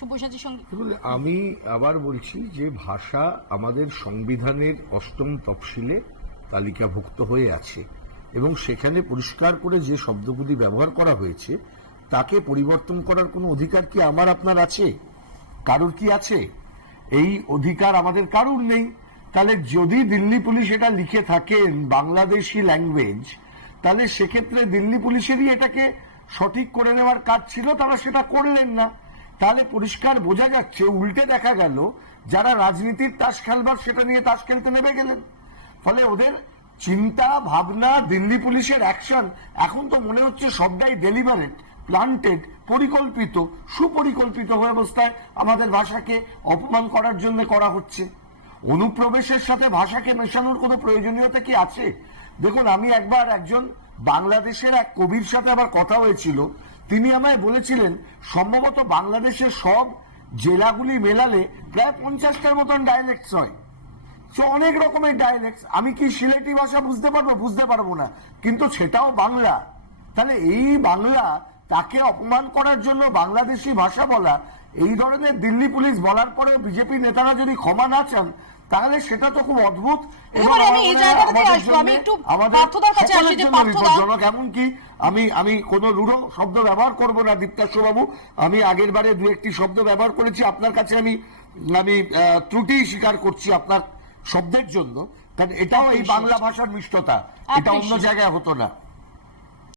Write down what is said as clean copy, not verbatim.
সব্যসাচীর সঙ্গে? আমি আবার বলছি যে ভাষা আমাদের সংবিধানের ৮ম তফসিলে তালিকাভুক্ত হয়ে আছে এবং সেখানে পরিষ্কার করে যে শব্দগুলি ব্যবহার করা হয়েছে তাকে পরিবর্তন করার কোনো অধিকার কি আমার আপনার আছে? কারুর কি আছে? এই অধিকার আমাদের কারুর নেই। তাহলে যদি দিল্লি পুলিশ এটা লিখে থাকেন বাংলাদেশি ল্যাঙ্গুয়েজ, তাহলে সেক্ষেত্রে দিল্লি পুলিশেরই এটাকে সঠিক করে নেওয়ার কাজ ছিল, তারা সেটা করলেন না। তাহলে পরিষ্কার বোঝা যাচ্ছে, উল্টে দেখা গেল যারা রাজনীতির তাস খেলবার সেটা নিয়ে তাস খেলতে নেমে গেলেন। ফলে ওদের চিন্তা ভাবনা, দিল্লি পুলিশের অ্যাকশন এখন তো মনে হচ্ছে সবটাই ডেলিভারেট, প্ল্যান্টেড, পরিকল্পিত, সুপরিকল্পিত হয়ে অবস্থায় আমাদের ভাষাকে অপমান করার জন্য করা হচ্ছে। অনুপ্রবেশের সাথে ভাষাকে মেশানোর কোনো প্রয়োজনীয়তা কি আছে? দেখুন, আমি একবার একজন বাংলাদেশের এক কবির সাথে আবার কথা হয়েছিল। তিনি আমায় বলেছিলেন সম্ভবত বাংলাদেশের সব জেলাগুলি মেলালে প্রায় 50টার মতন ডায়ালেক্টস হয়। অনেক রকমের ডায়ালেক্টস। আমি কি সিলেটি ভাষা বুঝতে পারবো? বুঝতে পারবো না, কিন্তু সেটাও বাংলা। তাহলে এই বাংলা তাকে অপমান করার জন্য বাংলাদেশি ভাষা বলা, এই ধরনের দিল্লি পুলিশ বলার পরে বিজেপি নেতারা যদি ক্ষমা না চান, তাহলে সেটা তো খুব অদ্ভুত এবং বিপজ্জনক। এমনকি আমি কোনো রূঢ় শব্দ ব্যবহার করব না দীপ্তাক্ষ বাবু, আমি আগের বারে দু একটি শব্দ ব্যবহার করেছি, আপনার কাছে আমি ত্রুটি স্বীকার করছি আপনার শব্দের জন্য, কারণ এটাও এই বাংলা ভাষার মিষ্টতা, এটা অন্য জায়গায় হতো না।